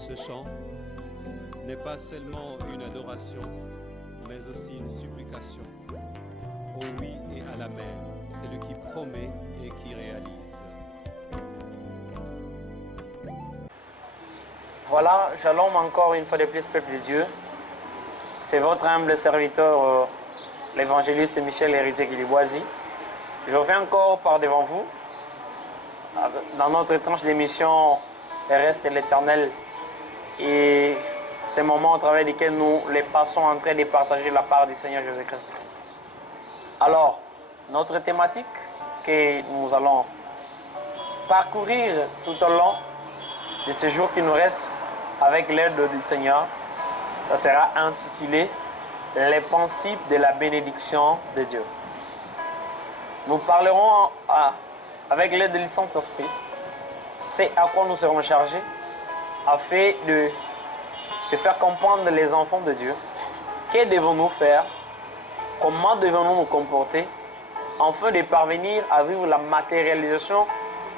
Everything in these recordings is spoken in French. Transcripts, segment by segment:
Ce chant n'est pas seulement une adoration, mais aussi une supplication. Au oui et à l'amen, celui qui promet et qui réalise. Voilà, shalom encore une fois de plus, peuple de Dieu. C'est votre humble serviteur, l'évangéliste Michel Héritier Guiliboisi. Je reviens encore par devant vous, dans notre tranche d'émission Le reste et l'éternel. Et ces moments au travers desquels nous les passons en train de partager la part du Seigneur Jésus-Christ. Alors, notre thématique que nous allons parcourir tout au long de ces jours qui nous restent avec l'aide du Seigneur, ça sera intitulé « Les principes de la bénédiction de Dieu ». Nous parlerons avec l'aide du Saint-Esprit, c'est à quoi nous serons chargés, afin de faire comprendre les enfants de Dieu, que devons-nous faire, comment devons-nous nous comporter, afin de parvenir à vivre la matérialisation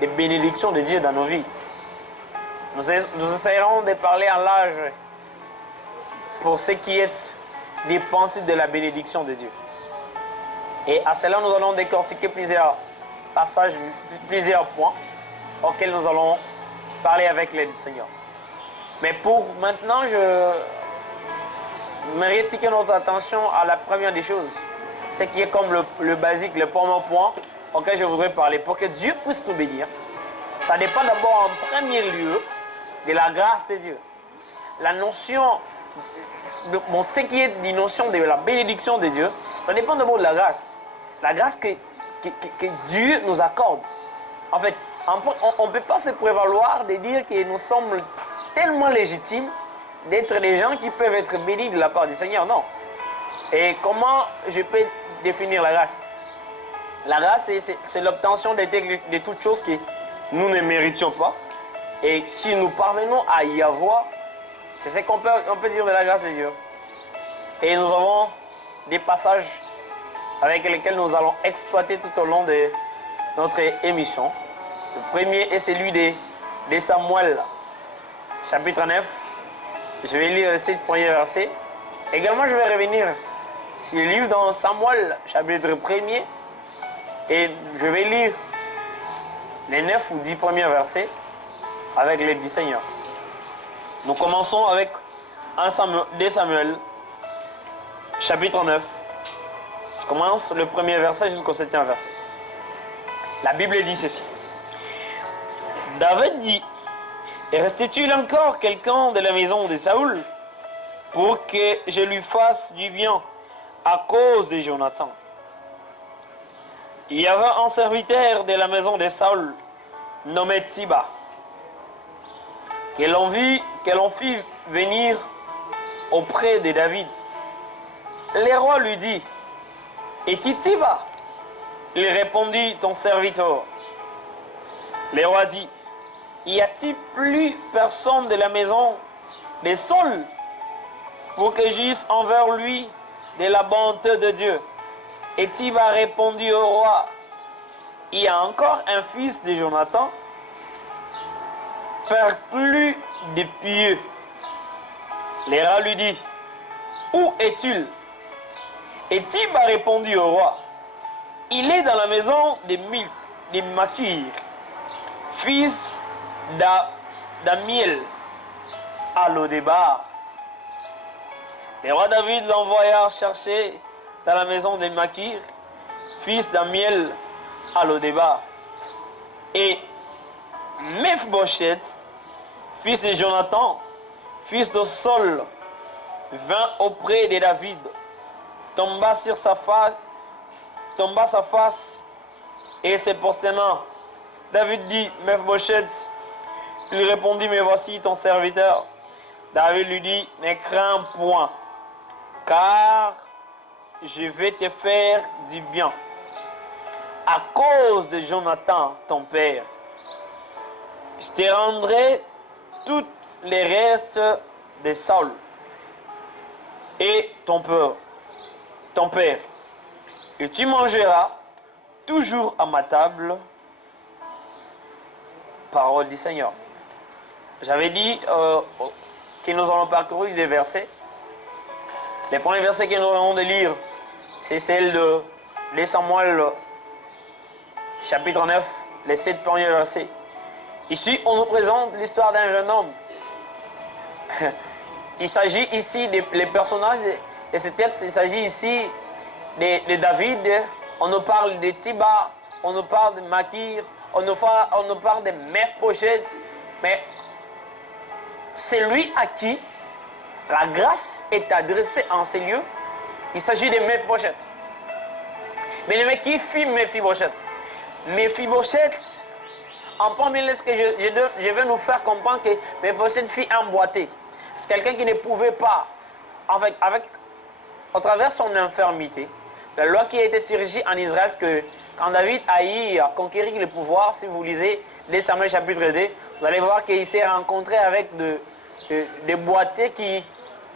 des bénédictions de Dieu dans nos vies. Nous essaierons de parler en large pour ce qui est des principes de la bénédiction de Dieu. Et à cela, nous allons décortiquer plusieurs passages, plusieurs points auxquels nous allons parler avec l'aide du Seigneur. Mais pour maintenant, je mérite notre attention à la première des choses, ce qui est comme le basique, le premier point auquel je voudrais parler. Pour que Dieu puisse nous bénir, ça dépend d'abord en premier lieu de la grâce de Dieu. La notion, ce qui est la notion de la bénédiction de Dieu, ça dépend d'abord de la grâce. La grâce que Dieu nous accorde. En fait, on ne peut pas se prévaloir de dire que nous sommes tellement légitimes d'être des gens qui peuvent être bénis de la part du Seigneur. Non. Et comment je peux définir la grâce? La grâce, c'est l'obtention de toutes choses que nous ne méritions pas. Et si nous parvenons à y avoir, c'est ce qu'on peut dire de la grâce de Dieu. Et nous avons des passages avec lesquels nous allons exploiter tout au long de notre émission. Le premier est celui de Samuel, chapitre 9. Je vais lire les 7 premiers versets. Également, je vais revenir sur le livre dans Samuel, chapitre 1er. Et je vais lire les 9 ou 10 premiers versets avec l'aide du Seigneur. Nous commençons avec 2 Samuel, chapitre 9. Je commence le premier verset jusqu'au 7e verset. La Bible dit ceci. David dit, « Restait-il encore quelqu'un de la maison de Saoul pour que je lui fasse du bien à cause de Jonathan? Il y avait un serviteur de la maison de Saoul nommé Tsiba, que l'on fit venir auprès de David. Le roi lui dit, « Es-tu Tsiba » Il répondit, « Ton serviteur. » Le roi dit, « Y a-t-il plus personne de la maison de Saul pour que j'eusse envers lui de la bonté de Dieu? » Et Tsiba répondit au roi, « Il y a encore un fils de Jonathan, perclus de pieux. » Le roi lui dit, « Où est-il? » Et Tsiba répondit au roi, « Il est dans la maison de Makir, fils d'Amiel, à Lodébar. » Le roi David l'envoya chercher dans la maison de Makir, fils d'Amiel, à Lodébar. Et Mephbosheth, fils de Jonathan, fils de Saul, vint auprès de David, tomba sa face et se prosternant. David dit, Mephbosheth. Il répondit, mais voici ton serviteur. David lui dit, ne crains point, car je vais te faire du bien. À cause de Jonathan, ton père, je te rendrai tous les restes de Saul et ton père, et tu mangeras toujours à ma table. Parole du Seigneur. J'avais dit que nous allons parcourir des versets. Les premiers versets que nous allons de lire, c'est celle de 2 Samuel, chapitre 9, les 7 premiers versets. Ici, on nous présente l'histoire d'un jeune homme. Il s'agit ici des personnages de ce texte, il s'agit ici de David. On nous parle de Tiba, on nous parle de Makir, on nous parle de Mephbosheth, mais c'est lui à qui la grâce est adressée en ces lieux. Il s'agit de Mephbosheth. Mais qui fit Mephbosheth? Mephbosheth, en premier lieu, ce que je vais nous faire comprendre que Mephbosheth fit emboîter. C'est quelqu'un qui ne pouvait pas, au travers de son infirmité, la loi qui a été surgie en Israël, c'est que quand David a eu à conquérir le pouvoir, si vous lisez 2 Samuel chapitre 2, vous allez voir qu'il s'est rencontré avec des boiteux qui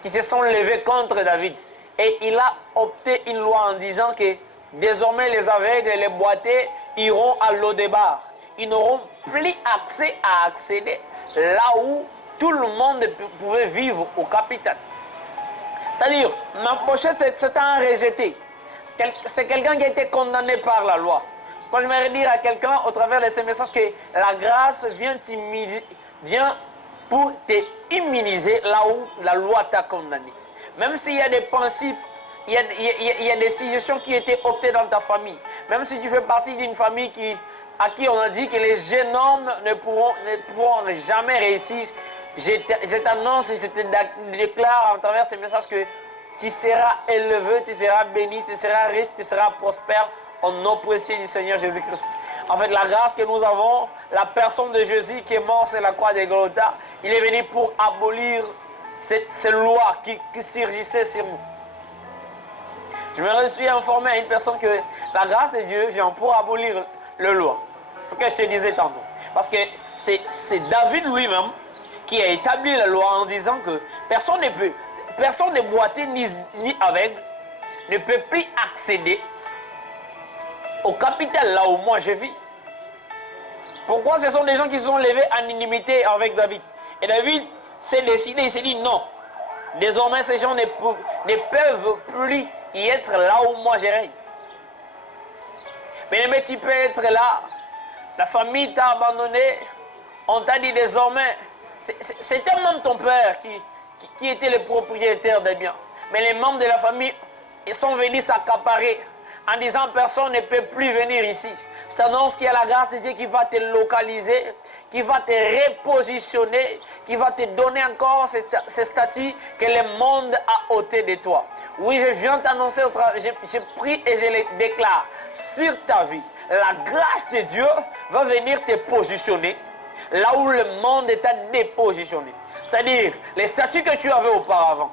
se sont levés contre David. Et il a opté une loi en disant que désormais les aveugles et les boiteux iront à l'Odébar. Ils n'auront plus accès à accéder là où tout le monde pouvait vivre au capital. C'est-à-dire, Mephbosheth, c'est un rejeté. C'est quelqu'un qui a été condamné par la loi. Ce que j'aimerais dire à quelqu'un au travers de ces messages, que la grâce vient pour t'immuniser là où la loi t'a condamné. Même s'il y a des principes, il y a des suggestions qui étaient optées dans ta famille. Même si tu fais partie d'une famille à qui on a dit que les jeunes hommes ne pourront jamais réussir, je t'annonce et je te déclare à travers ces messages que tu seras élevé, tu seras béni, tu seras riche, tu seras prospère au nom précieux du Seigneur Jésus-Christ. En fait, la grâce que nous avons, la personne de Jésus qui est mort sur la croix de Golgotha, il est venu pour abolir ces lois qui surgissaient sur nous. Je me suis informé à une personne que la grâce de Dieu vient pour abolir les lois. C'est ce que je te disais tantôt. Parce que c'est David lui-même qui a établi la loi en disant que personne de boiteux ni aveugle ne peut plus accéder au capital là où moi je vis. Pourquoi? Ce sont des gens qui se sont levés en inimité avec David. Et David s'est décidé, il s'est dit non. Désormais, ces gens ne peuvent plus y être là où moi je règne. Mais tu peux être là, la famille t'a abandonné, on t'a dit désormais, c'était même ton père qui était le propriétaire des biens. Mais les membres de la famille sont venus s'accaparer en disant personne ne peut plus venir ici. Je t'annonce qu'il y a la grâce de Dieu qui va te localiser, qui va te repositionner, qui va te donner encore ce statut que le monde a ôté de toi. Oui, je viens t'annoncer, je prie et je le déclare sur ta vie. La grâce de Dieu va venir te positionner là où le monde t'a dépositionné. C'est-à-dire, les statuts que tu avais auparavant,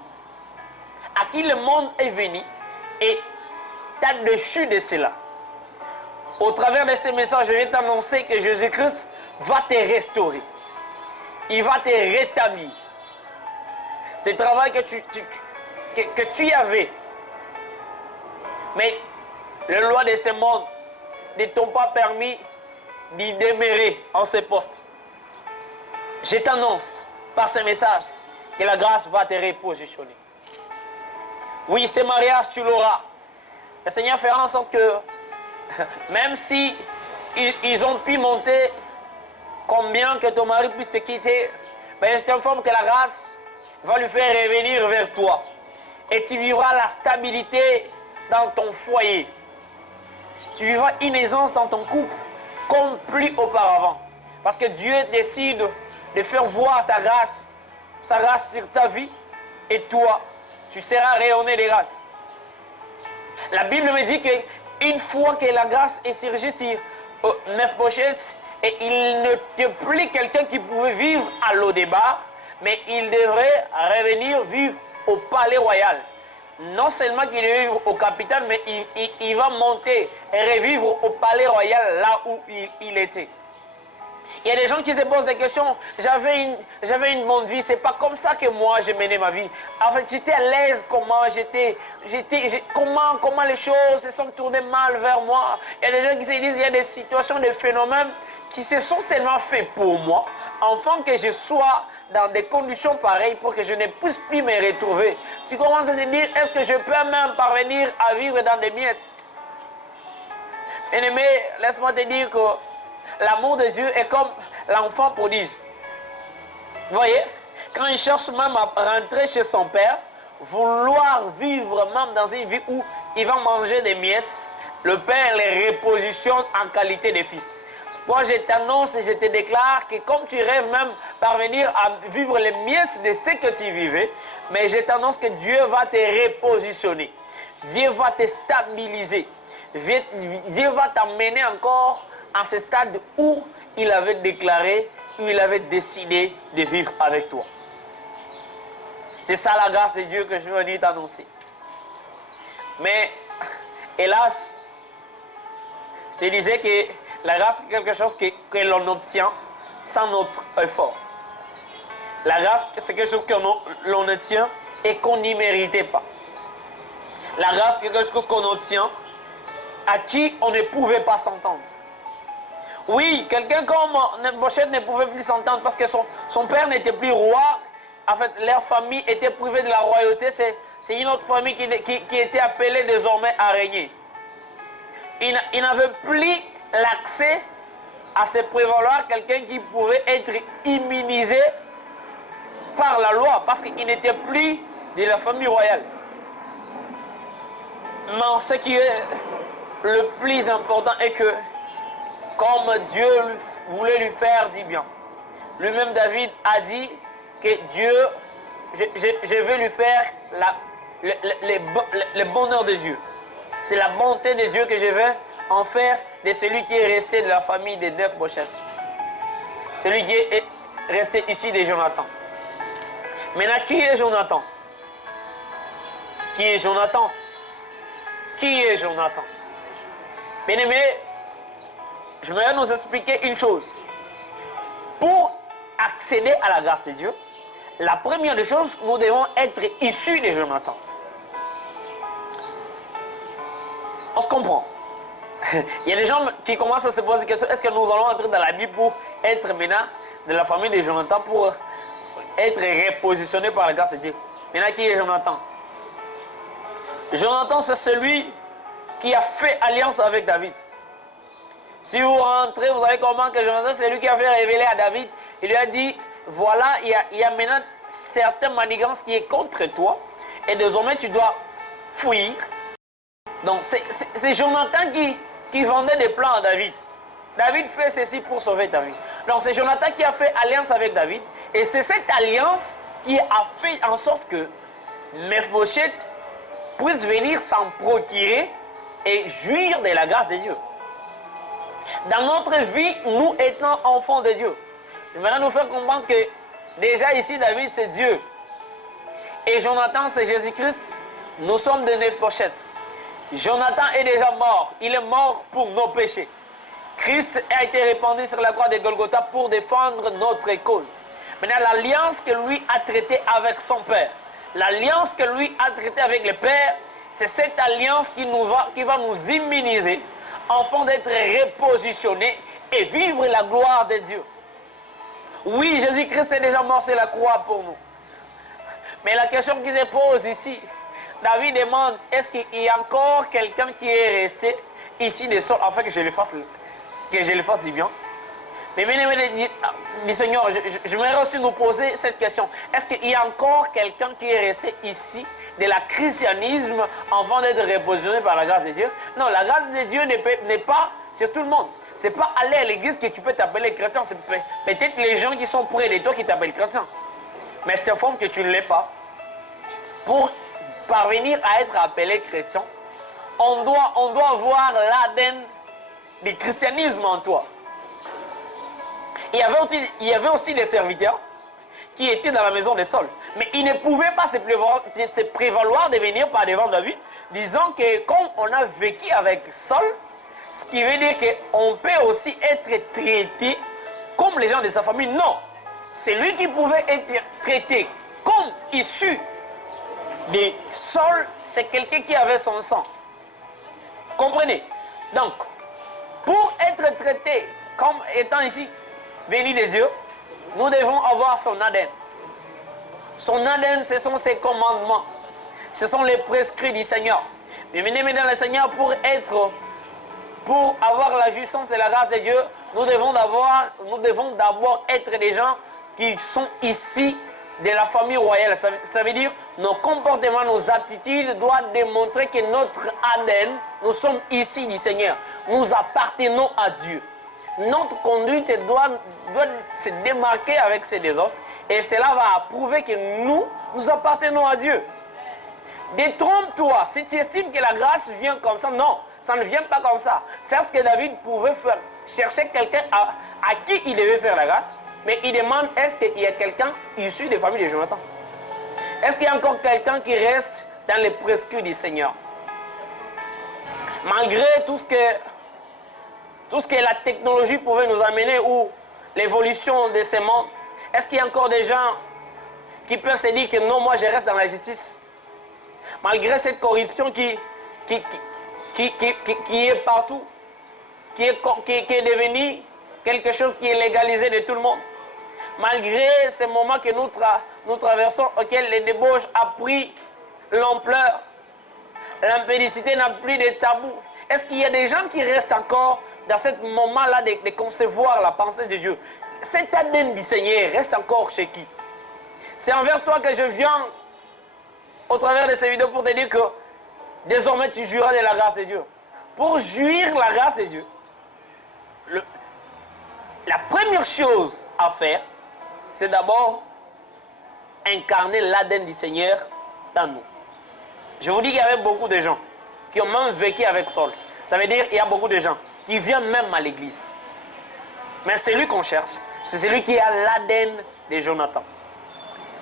à qui le monde est venu et t'a déchu de cela. Au travers de ces messages, je vais t'annoncer que Jésus-Christ va te restaurer. Il va te rétablir. Ce travail que tu avais, mais les lois de ce monde ne t'ont pas permis d'y demeurer en ce poste. Je t'annonce par ce message que la grâce va te repositionner. Oui, ce mariage, tu l'auras. Le Seigneur fera en sorte que, même si ils ont pu monter combien que ton mari puisse te quitter, mais je t'informe que la grâce va lui faire revenir vers toi. Et tu vivras la stabilité dans ton foyer. Tu vivras une aisance dans ton couple comme plus auparavant. Parce que Dieu décide de faire voir ta grâce, sa grâce sur ta vie, et toi, tu seras rayonné de grâce. La Bible me dit qu'une fois que la grâce est surgie sur Mephbosheth, et il n'était plus quelqu'un qui pouvait vivre à l'Odébar, mais il devrait revenir vivre au palais royal. Non seulement qu'il est vivre au capital, mais il va monter et revivre au palais royal là où il était. Il y a des gens qui se posent des questions. J'avais une bonne vie. C'est pas comme ça que moi j'ai mené ma vie. En fait, j'étais à l'aise. Comment les choses se sont tournées mal vers moi. Il y a des gens qui se disent, il y a des situations, des phénomènes qui se sont seulement faits pour moi, afin que je sois dans des conditions pareilles pour que je ne puisse plus me retrouver. Tu commences à te dire, est-ce que je peux même parvenir à vivre dans des miettes? Bien-aimé, laisse-moi te dire que l'amour de Dieu est comme l'enfant prodige. Vous voyez, quand il cherche même à rentrer chez son père, vouloir vivre même dans une vie où il va manger des miettes, le père les repositionne en qualité de fils. Moi, je t'annonce et je te déclare que comme tu rêves même parvenir à vivre les miettes de ce que tu vivais, mais je t'annonce que Dieu va te repositionner. Dieu va te stabiliser. Dieu va t'amener encore à ce stade où il avait déclaré, où il avait décidé de vivre avec toi. C'est ça la grâce de Dieu que je veux venir t'annoncer. Mais, hélas, je te disais que la grâce est quelque chose que l'on obtient sans notre effort. La grâce, c'est quelque chose que l'on obtient et qu'on n'y méritait pas. La grâce, c'est quelque chose qu'on obtient à qui on ne pouvait pas s'entendre. Oui, quelqu'un comme Mephibosheth ne pouvait plus s'entendre parce que son père n'était plus roi. En fait, leur famille était privée de la royauté. C'est une autre famille qui était appelée désormais à régner. Il n'avait plus l'accès à se prévaloir quelqu'un qui pouvait être immunisé par la loi parce qu'il n'était plus de la famille royale. Mais ce qui est le plus important est que comme Dieu voulait lui faire du bien, lui-même David a dit que Dieu, je vais lui faire le bonheur de Dieu. C'est la bonté de Dieu que je vais en faire de celui qui est resté de la famille de Mephibosheth. Celui qui est resté ici de Jonathan. Maintenant, qui est Jonathan? Qui est Jonathan? Qui est Jonathan? Bien-aimé, je voudrais nous expliquer une chose. Pour accéder à la grâce de Dieu, la première des choses, nous devons être issus de Jonathan. On se comprend. Il y a des gens qui commencent à se poser des questions. Est-ce que nous allons entrer dans la Bible pour être maintenant de la famille de Jonathan, pour être repositionné par la grâce de Dieu? Maintenant, qui est Jonathan? Jonathan, c'est celui qui a fait alliance avec David. Si vous rentrez, vous allez comprendre que Jonathan, c'est lui qui a fait révéler à David. Il lui a dit, voilà, il y a maintenant certaines manigances qui est contre toi. Et désormais, tu dois fuir. Donc, c'est Jonathan qui vendait des plans à David. David fait ceci pour sauver David. Donc, c'est Jonathan qui a fait alliance avec David. Et c'est cette alliance qui a fait en sorte que Mephibosheth puisse venir s'en procurer et jouir de la grâce de Dieu. Dans notre vie, nous étant enfants de Dieu, maintenant nous faire comprendre que déjà ici, David, c'est Dieu. Et Jonathan, c'est Jésus-Christ. Nous sommes de Mephibosheth. Jonathan est déjà mort. Il est mort pour nos péchés. Christ a été répandu sur la croix de Golgotha pour défendre notre cause. Maintenant, l'alliance que lui a traitée avec son Père, l'alliance que lui a traitée avec le Père, c'est cette alliance qui va nous immuniser afin d'être repositionnés et vivre la gloire de Dieu. Oui, Jésus-Christ est déjà mort sur la croix pour nous. Mais la question qui se pose ici, David demande, est-ce qu'il y a encore quelqu'un qui est resté ici des sols afin que je le fasse du bien? Mais bien aimé, dit Seigneur, j'aimerais aussi nous poser cette question. Est-ce qu'il y a encore quelqu'un qui est resté ici de la christianisme avant d'être repositionné par la grâce de Dieu? Non, la grâce de Dieu n'est pas sur tout le monde. Ce n'est pas aller à l'église que tu peux t'appeler chrétien. C'est peut-être les gens qui sont près de toi qui t'appellent chrétien. Mais je t'informe que tu ne l'es pas. Pour parvenir à être appelé chrétien, on doit voir l'ADN du christianisme en toi. Il y avait aussi des serviteurs qui étaient dans la maison de Saül. Mais ils ne pouvaient pas se prévaloir de venir par devant David, disant que comme on a vécu avec Saül, ce qui veut dire qu'on peut aussi être traité comme les gens de sa famille. Non, c'est lui qui pouvait être traité comme issu de Saül, c'est quelqu'un qui avait son sang. Vous comprenez? Donc, pour être traité comme étant ici, béni de Dieu, nous devons avoir son ADN. Son ADN, ce sont ses commandements. Ce sont les prescrits du Seigneur. Bien-aimés dans le Seigneur, pour avoir la jouissance de la grâce de Dieu, nous devons d'abord être des gens qui sont ici de la famille royale. Ça veut dire nos comportements, nos aptitudes doivent démontrer que notre ADN, nous sommes ici du Seigneur. Nous appartenons à Dieu. Notre conduite doit se démarquer avec celle des autres. Et cela va prouver que nous appartenons à Dieu. Détrompe-toi. Si tu estimes que la grâce vient comme ça, non, ça ne vient pas comme ça. Certes que David pouvait chercher quelqu'un à qui il devait faire la grâce, mais il demande, est-ce qu'il y a quelqu'un issu des familles de Jonathan? Est-ce qu'il y a encore quelqu'un qui reste dans les prescrits du Seigneur? Malgré tout ce que la technologie pouvait nous amener ou l'évolution de ce monde, est-ce qu'il y a encore des gens qui peuvent se dire que non, moi je reste dans la justice? Malgré cette corruption qui est partout, qui est devenue quelque chose qui est légalisé de tout le monde. Malgré ces moments que nous traversons, auxquels les débauches a pris l'ampleur, l'impédicité n'a plus de tabou. Est-ce qu'il y a des gens qui restent encore dans ce moment-là de concevoir la pensée de Dieu? Cet ADN du Seigneur reste encore chez qui? C'est envers toi que je viens au travers de ces vidéos pour te dire que désormais tu jouiras de la grâce de Dieu. Pour jouir la grâce de Dieu, la première chose à faire, c'est d'abord incarner l'ADN du Seigneur dans nous. Je vous dis qu'il y avait beaucoup de gens qui ont même vécu avec Saul. Ça veut dire qu'il y a beaucoup de gens qui viennent même à l'église. Mais celui qu'on cherche, c'est celui qui a l'ADN de Jonathan.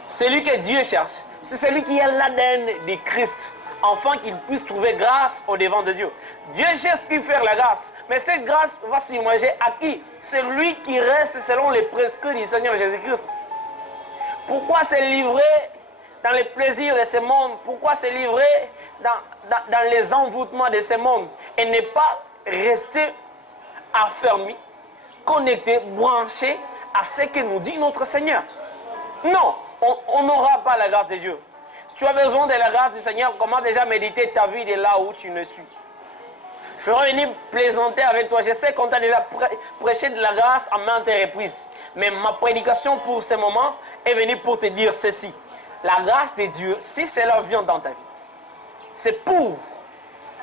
Celui que Dieu cherche, c'est celui qui a l'ADN de Christ, afin qu'il puisse trouver grâce au devant de Dieu. Dieu cherche qui faire la grâce, mais cette grâce va s'imaginer à qui? Celui qui reste selon les prescrits du Seigneur Jésus-Christ. Pourquoi se livrer dans les plaisirs de ce monde? Pourquoi se livrer dans les envoûtements de ce monde et ne pas rester affermi, connecté, branché à ce que nous dit notre Seigneur? Non, on n'aura pas la grâce de Dieu. Si tu as besoin de la grâce du Seigneur, comment déjà méditer ta vie de là où tu ne suis? Je vais venir plaisanter avec toi. Je sais qu'on t'a déjà prêché de la grâce à maintes reprises. Mais ma prédication pour ce moment est venue pour te dire ceci. La grâce de Dieu, si cela vient dans ta vie, c'est pour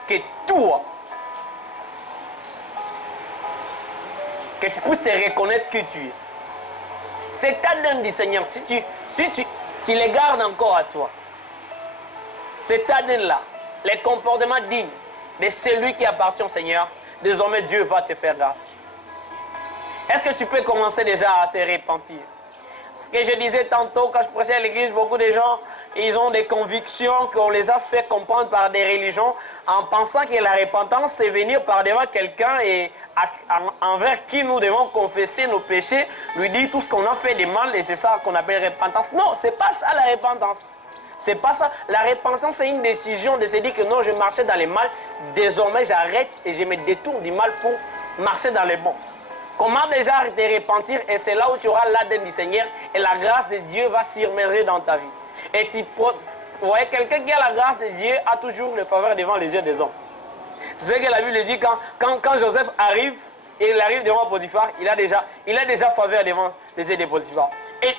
que toi, que tu puisses te reconnaître que tu es. Cet ADN du Seigneur, si tu les gardes encore à toi, cet ADN-là, les comportements dignes de celui qui appartient au Seigneur, désormais Dieu va te faire grâce. Est-ce que tu peux commencer déjà à te repentir? Ce que je disais tantôt quand je prêchais à l'église, beaucoup de gens, ils ont des convictions qu'on les a fait comprendre par des religions en pensant que la repentance, c'est venir par devant quelqu'un et envers qui nous devons confesser nos péchés, lui dire tout ce qu'on a fait de mal et c'est ça qu'on appelle repentance. Non, c'est pas ça la repentance. C'est pas ça. La repentance, c'est une décision de se dire que non, je marchais dans le mal, désormais j'arrête et je me détourne du mal pour marcher dans le bon. Comment déjà te repentir? Et c'est là où tu auras l'ADN du Seigneur et la grâce de Dieu va s'immerger dans ta vie. Et vous voyez, quelqu'un qui a la grâce de Dieu a toujours le faveur devant les yeux des hommes. C'est ce que la Bible dit quand Joseph arrive, et il arrive devant Potiphar, il a déjà faveur devant les yeux de Potiphar. Et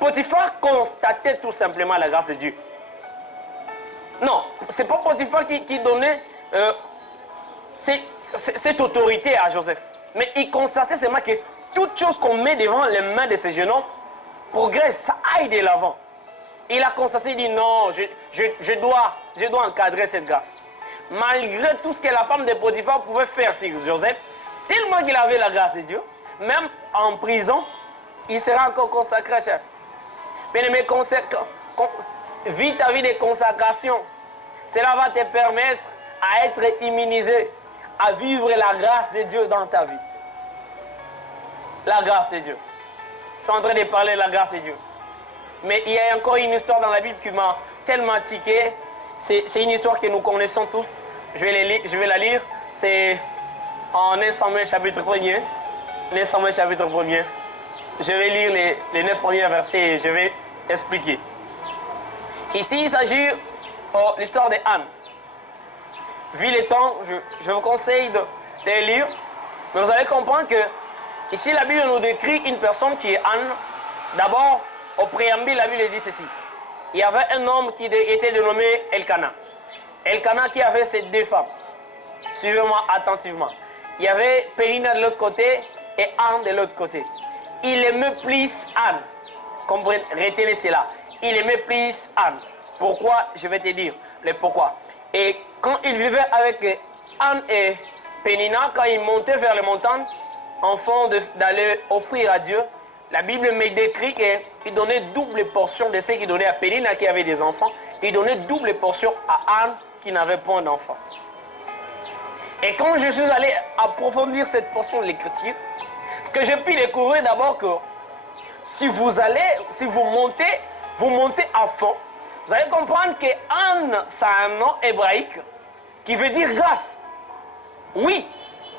Potiphar constatait tout simplement la grâce de Dieu. Non, ce n'est pas Potiphar qui donnait cette autorité à Joseph. Mais il constatait seulement que toute chose qu'on met devant les mains de ces jeunes hommes progresse, ça aille de l'avant. Il a constaté, il dit non, je dois encadrer cette grâce. Malgré tout ce que la femme de Potiphar pouvait faire sur Joseph, tellement qu'il avait la grâce de Dieu, même en prison, il sera encore consacré, chef. Bien aimé, vis ta vie de consacration. Cela va te permettre à être immunisé, à vivre la grâce de Dieu dans ta vie. La grâce de Dieu. Je suis en train de parler de la grâce de Dieu. Mais il y a encore une histoire dans la Bible qui m'a tellement tiqué. C'est une histoire que nous connaissons tous. Je vais la lire. C'est en 1 Samuel chapitre 1er. 1 Samuel chapitre 1er. Je vais lire les 9 premiers versets et je vais expliquer. Ici, il s'agit de l'histoire de Anne. Vu le temps, je vous conseille de les lire. Mais vous allez comprendre que ici, la Bible nous décrit une personne qui est Anne. D'abord, au préambule, la Bible dit ceci. Il y avait un homme qui était dénommé Elkana. Elkana qui avait ses 2 femmes. Suivez-moi attentivement. Il y avait Pénina de l'autre côté et Anne de l'autre côté. Il aimait plus Anne. Comprenez, retenez cela. Il aimait plus Anne. Pourquoi? Je vais te dire le pourquoi. Et quand il vivait avec Anne et Pénina, quand ils montaient vers les montagnes, afin d'aller offrir à Dieu, la Bible me décrit qu'il donnait double portion de ce qu'il donnait à Pénina qui avait des enfants. Il donnait double portion à Anne qui n'avait pas d'enfants. Et quand je suis allé approfondir cette portion de l'écriture, ce que j'ai pu découvrir d'abord que si vous montez à fond, vous allez comprendre que Anne, c'est un nom hébraïque qui veut dire grâce. Oui,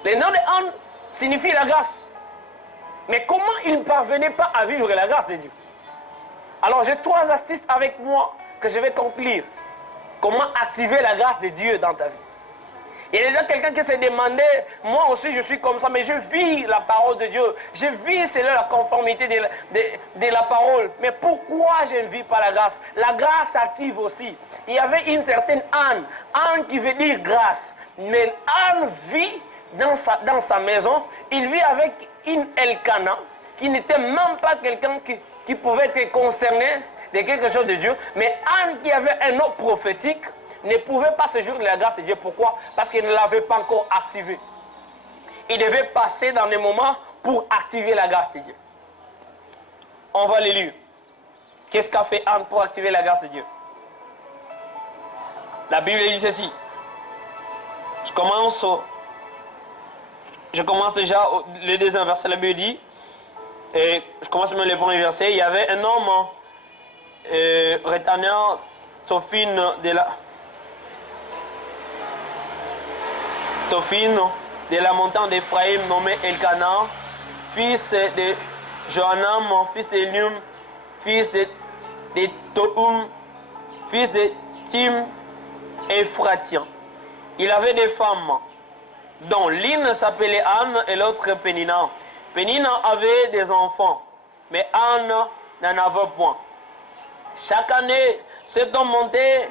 le nom de Anne signifie la grâce. Mais comment il ne parvenait pas à vivre la grâce de Dieu? Alors j'ai 3 astuces avec moi que je vais conclure. Comment activer la grâce de Dieu dans ta vie? Il y a déjà quelqu'un qui s'est demandé, moi aussi je suis comme ça, mais je vis la parole de Dieu. Je vis selon la conformité de la parole. Mais pourquoi je ne vis pas la grâce? La grâce active aussi. Il y avait une certaine Anne. Anne qui veut dire grâce. Mais Anne vit dans sa maison. Il vit avec une Elkana qui n'était même pas quelqu'un qui pouvait être concerné de quelque chose de Dieu. Mais Anne qui avait un nom prophétique ne pouvait pas se jouir de la grâce de Dieu. Pourquoi? Parce qu'il ne l'avait pas encore activé. Il devait passer dans des moments pour activer la grâce de Dieu. On va les lire. Qu'est-ce qu'a fait Anne pour activer la grâce de Dieu? La Bible dit ceci. Je commence déjà le 2e verset. La Bible dit, et je commence même le 1er verset. Il y avait un homme retenant Tophine de la montagne d'Éphraïm nommé Elkana, fils de Johanam, fils de Elium, fils de Tohum, fils de Tim Ephratien. Il avait des femmes, dont l'une s'appelait Anne et l'autre Pénina. Pénina avait des enfants, mais Anne n'en avait point. Chaque année, cet homme montait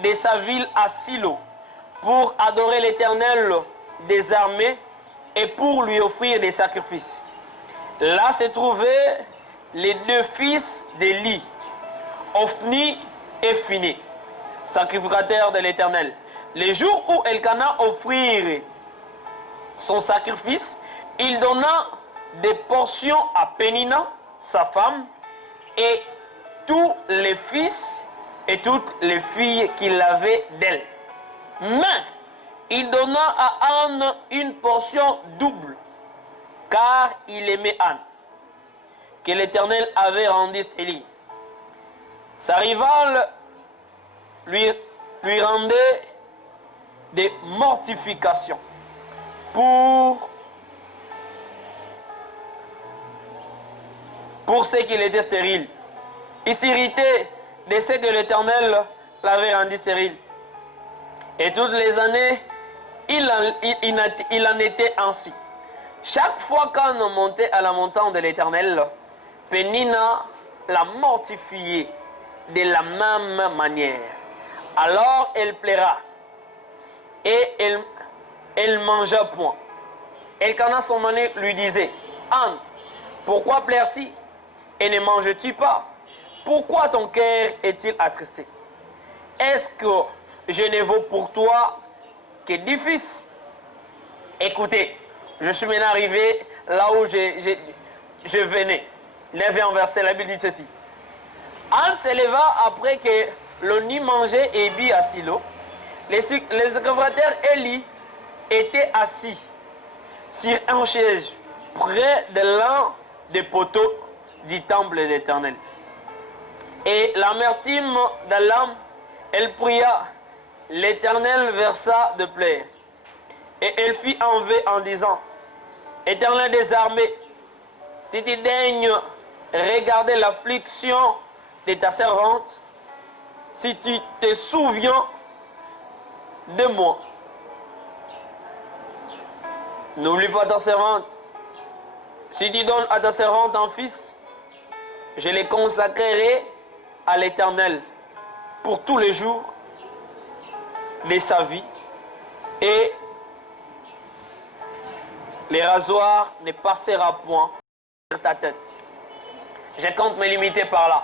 de sa ville à Silo pour adorer l'Éternel des armées et pour lui offrir des sacrifices. Là se trouvaient les 2 fils d'Élie, Ophni et Phiné, sacrificateurs de l'Éternel. Les jours où Elkana offrit son sacrifice, il donna des portions à Pénina, sa femme, et tous les fils et toutes les filles qu'il avait d'elle. Mais il donna à Anne une portion double, car il aimait Anne, que l'Éternel avait rendu stérile. Sa rivale lui rendait des mortifications pour ce qu'il était stérile. Il s'irritait de ce que l'Éternel l'avait rendu stérile. Et toutes les années, il en était ainsi. Chaque fois qu'on montait à la montagne de l'Éternel, Pénina la mortifiait de la même manière. Alors elle plaira et elle mangea point. Elkana son mari lui disait, Anne, pourquoi plaires-tu et ne manges-tu pas? Pourquoi ton cœur est-il attristé? Est-ce que je ne vaux pour toi que 10 fils? Écoutez, je suis maintenant arrivé là où je venais. 9e verset, la Bible dit ceci. Anne se leva après que l'on y mangeait et bu à Silo. Les secrétaires Élie étaient assis sur un chaise près de l'un des poteaux du temple de l'Éternel. Et l'amertume de l'âme, elle pria, l'Éternel versa de plaie. Et elle fit enlever en disant, Éternel des armées, si tu daignes regarder l'affliction de ta servante, si tu te souviens de moi, n'oublie pas ta servante. Si tu donnes à ta servante un fils, je les consacrerai à l'Éternel pour tous les jours de sa vie, et les rasoirs ne passera point sur ta tête. Je compte me limiter par là.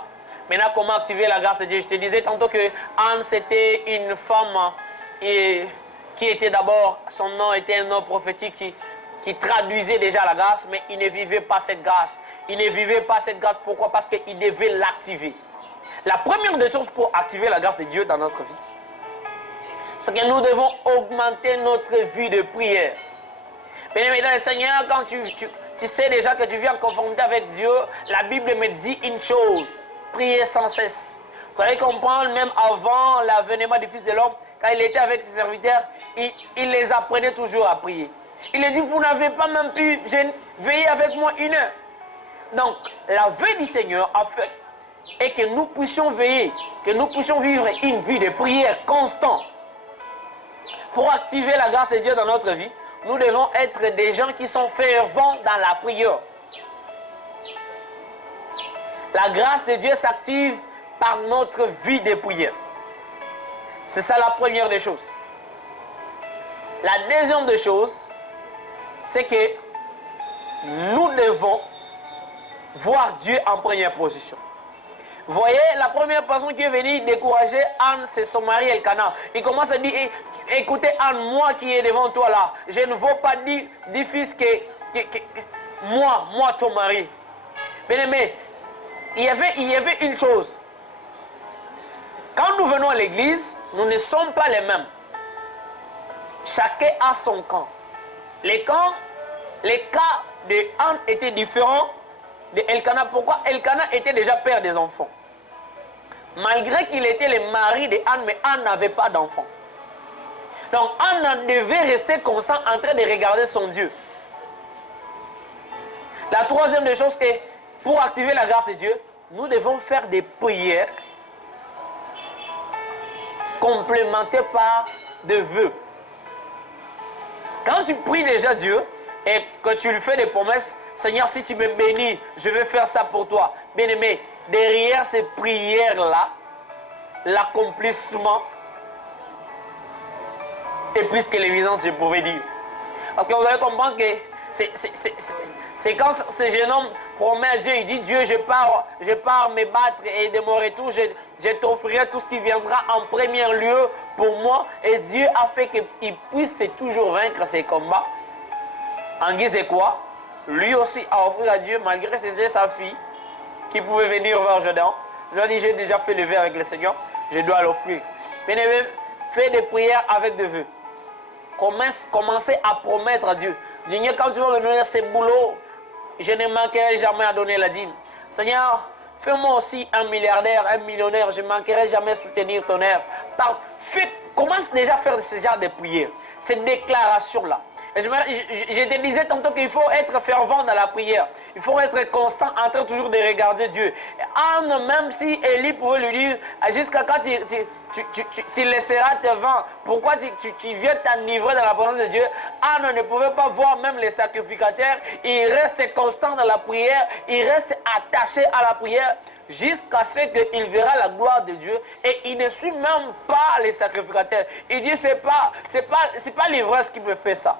Maintenant, comment activer la grâce de Dieu? Je te disais tantôt que Anne, c'était une femme qui était d'abord, son nom était un nom prophétique qui traduisait déjà la grâce, mais il ne vivait pas cette grâce. Il ne vivait pas cette grâce. Pourquoi? Parce qu'il devait l'activer. La première des choses pour activer la grâce de Dieu dans notre vie, c'est que nous devons augmenter notre vie de prière. Bien évidemment, le Seigneur, quand tu sais déjà que tu viens en conformité avec Dieu, la Bible me dit une chose, prier sans cesse. Vous allez comprendre, même avant l'avènement du Fils de l'homme, quand il était avec ses serviteurs, il les apprenait toujours à prier. Il a dit, vous n'avez pas même pu veiller avec moi 1 heure. Donc, la veille du Seigneur a fait et que nous puissions veiller, que nous puissions vivre une vie de prière constante. Pour activer la grâce de Dieu dans notre vie, nous devons être des gens qui sont fervents dans la prière. La grâce de Dieu s'active par notre vie de prière. C'est ça la première des choses. La deuxième des choses, c'est que nous devons voir Dieu en première position. Vous voyez, la première personne qui est venue décourager Anne, c'est son mari Elkana. Il commence à dire, écoutez Anne, moi qui est devant toi là, je ne veux pas dire fils que moi ton mari. Bien aimé, il y avait une chose. Quand nous venons à l'église, nous ne sommes pas les mêmes. Chacun a son camp. Les cas de Anne étaient différents de Elkana. Pourquoi? Elkana était déjà père des enfants. Malgré qu'il était le mari de Anne, mais Anne n'avait pas d'enfant. Donc Anne devait rester constant en train de regarder son Dieu. La troisième des choses est, pour activer la grâce de Dieu, nous devons faire des prières complémentées par des vœux. Quand tu pries déjà Dieu et que tu lui fais des promesses, Seigneur, si tu me bénis, je vais faire ça pour toi. Bien-aimé, derrière ces prières-là, l'accomplissement est plus que l'évidence, je pouvais dire. Parce que vous allez comprendre que c'est quand ce jeune homme promet à Dieu, il dit, Dieu, je pars me battre et de mon retour, je t'offrirai tout ce qui viendra en premier lieu pour moi. Et Dieu a fait qu'il puisse toujours vaincre ses combats. En guise de quoi? Lui aussi a offert à Dieu, malgré que c'était sa fille, qui pouvait venir vers Jordan. Je lui ai dit, j'ai déjà fait le vœu avec le Seigneur, je dois l'offrir. Bien-aimé, fais des prières avec des vœux. Commencez à promettre à Dieu. Dieu, quand tu vas me donner ce boulot, je ne manquerai jamais à donner la dîme. Seigneur, fais-moi aussi un milliardaire, un millionnaire, je ne manquerai jamais à soutenir ton œuvre. Commence déjà à faire ce genre de prières, ces déclarations-là. Je te disais tantôt qu'il faut être fervent dans la prière. Il faut être constant en train toujours de regarder Dieu. Anne, même si Élie pouvait lui dire, jusqu'à quand tu laisseras tes vents, pourquoi tu viens t'enivrer dans la présence de Dieu? Anne ne pouvait pas voir même les sacrificateurs. Il reste constant dans la prière. Il reste attaché à la prière jusqu'à ce qu'il verra la gloire de Dieu. Et il ne suit même pas les sacrificateurs. Il dit, c'est pas l'ivresse qui me fait ça.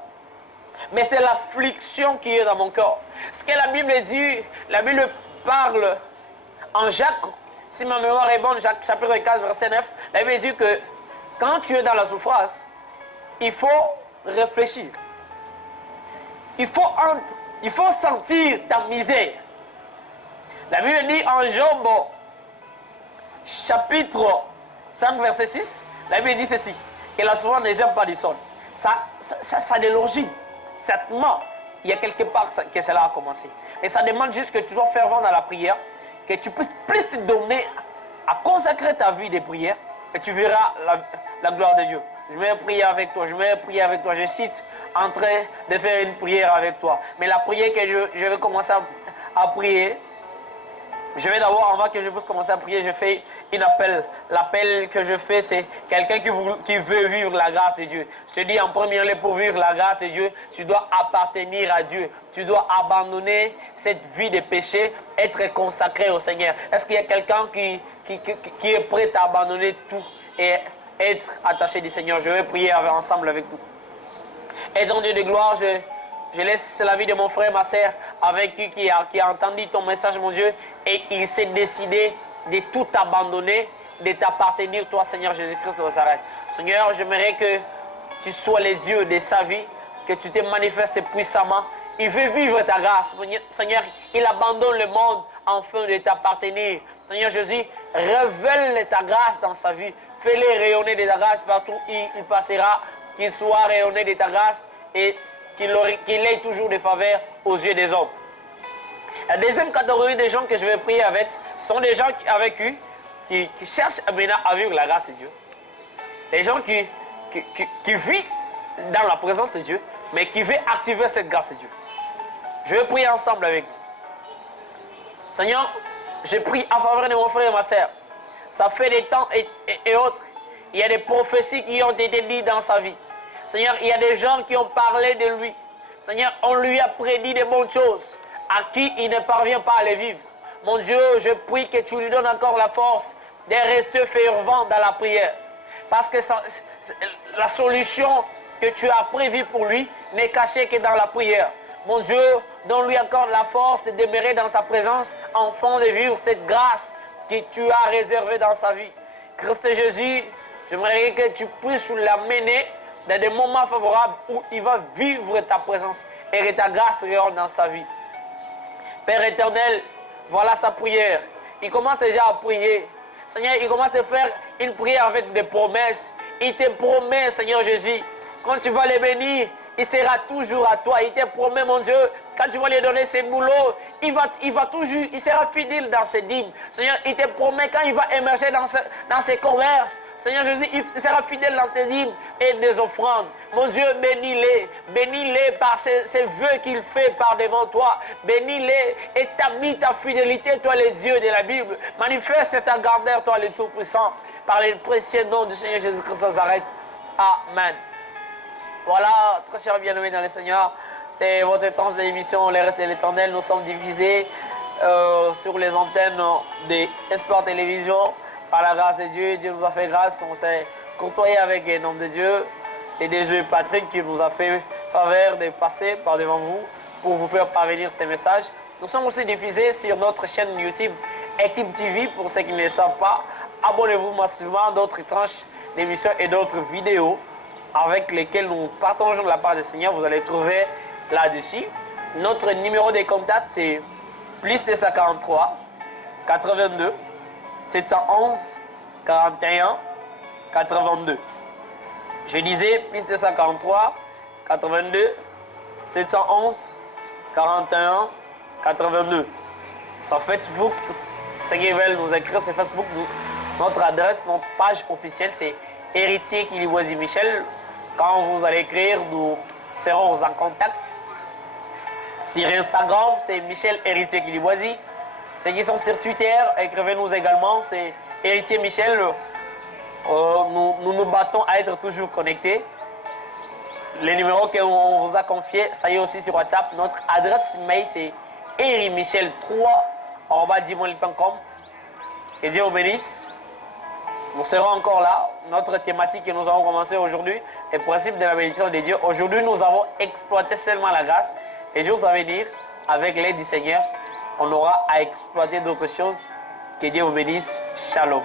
Mais c'est l'affliction qui est dans mon corps. Ce que la Bible dit, la Bible parle en Jacques, si ma mémoire est bonne, Jacques chapitre 4, verset 9, la Bible dit que quand tu es dans la souffrance, il faut réfléchir. Il faut sentir ta misère. La Bible dit en Job, chapitre 5, verset 6, la Bible dit ceci, que la souffrance ne gêne pas du sol. Ça a de l'origine. Certainement, il y a quelque part que cela a commencé. Et ça demande juste que tu sois fervent dans la prière, que tu puisses plus te donner à consacrer ta vie de prière, et tu verras la gloire de Dieu. je vais prier avec toi, je vais prier avec toi. Je cite en train de faire une prière avec toi. Mais la prière que je vais commencer à prier, je vais d'abord, avant que je puisse commencer à prier, je fais un appel. L'appel que je fais, c'est quelqu'un qui veut vivre la grâce de Dieu. Je te dis en premier lieu, pour vivre la grâce de Dieu, tu dois appartenir à Dieu. Tu dois abandonner cette vie de péché, être consacré au Seigneur. Est-ce qu'il y a quelqu'un qui est prêt à abandonner tout et être attaché du Seigneur? Je vais prier ensemble avec vous. Étant Dieu de gloire, je laisse la vie de mon frère, ma sœur, avec lui qui a entendu ton message, mon Dieu, et il s'est décidé de tout abandonner, de t'appartenir, toi, Seigneur Jésus-Christ de Nazareth. Seigneur, j'aimerais que tu sois les dieux de sa vie, que tu te manifestes puissamment. Il veut vivre ta grâce. Seigneur, il abandonne le monde afin de t'appartenir. Seigneur Jésus, révèle ta grâce dans sa vie. Fais-le rayonner de ta grâce partout où il passera, qu'il soit rayonné de ta grâce et qu'il ait toujours des faveurs aux yeux des hommes. La deuxième catégorie des gens que je vais prier avec sont des gens qui cherchent maintenant à vivre la grâce de Dieu. Des gens qui vivent dans la présence de Dieu, mais qui veulent activer cette grâce de Dieu. Je vais prier ensemble avec vous. Seigneur, je prie en faveur de mon frère et ma soeur. Ça fait des temps et autres. Il y a des prophéties qui ont été dites dans sa vie. Seigneur, il y a des gens qui ont parlé de lui. Seigneur, on lui a prédit de bonnes choses à qui il ne parvient pas à les vivre. Mon Dieu, je prie que tu lui donnes encore la force de rester fervent dans la prière. Parce que la solution que tu as prévue pour lui n'est cachée que dans la prière. Mon Dieu, donne-lui encore la force de demeurer dans sa présence, afin de vivre cette grâce que tu as réservée dans sa vie. Christ Jésus, j'aimerais que tu puisses l'amener dans des moments favorables où il va vivre ta présence et que ta grâce rayonne dans sa vie. Père éternel, voilà sa prière. Il commence déjà à prier. Seigneur, il commence à faire une prière avec des promesses. Il te promet, Seigneur Jésus, quand tu vas les bénir, il sera toujours à toi. Il te promet, mon Dieu, quand tu vas lui donner ses boulots, il sera fidèle dans ses dîmes. Seigneur, il te promet quand il va émerger dans ses commerces. Seigneur Jésus, il sera fidèle dans tes dîmes et des offrandes. Mon Dieu, bénis-les. Bénis-les par ces vœux qu'il fait par devant toi. Bénis-les. Établis ta fidélité, toi, les dieux de la Bible. Manifeste ta grandeur, toi, le Tout-Puissant. Par le précieux nom du Seigneur Jésus-Christ de Nazareth. Amen. Voilà, très chers bien-aimés dans le Seigneur, c'est votre étrange de l'émission Les Restes de l'Éternel. Nous sommes divisés sur les antennes d'Espoir Télévision. Par la grâce de Dieu, Dieu nous a fait grâce. On s'est côtoyé avec les noms de Dieu. C'est déjà Patrick qui nous a fait faveur de passer par devant vous pour vous faire parvenir ces messages. Nous sommes aussi diffusés sur notre chaîne YouTube Équipe TV. Pour ceux qui ne le savent pas, abonnez-vous massivement à d'autres tranches d'émissions et d'autres vidéos avec lesquels nous partageons la part du Seigneur. Vous allez trouver là-dessus. Notre numéro de contact, c'est plus 243 82 711 41 82. Je disais plus 243 82 711 41 82. Sur Facebook, ceux qui veulent nous écrire sur Facebook, notre adresse, notre page officielle, c'est Héritier Kiliboisi Michel. Quand vous allez écrire, nous serons en contact. Sur Instagram, c'est Michel Héritier Kiliboisi. Ceux qui sont sur Twitter, écrivez-nous également, c'est Héritier Michel. Nous battons à être toujours connectés. Les numéros qu'on vous a confiés, ça y est aussi sur WhatsApp. Notre adresse mail, c'est herimichel3@gmail.com. Que Dieu vous bénisse. Nous serons encore là. Notre thématique que nous avons commencé aujourd'hui, le principe de la bénédiction de Dieu. Aujourd'hui, nous avons exploité seulement la grâce. Les jours à venir, avec l'aide du Seigneur, on aura à exploiter d'autres choses. Que Dieu vous bénisse. Shalom.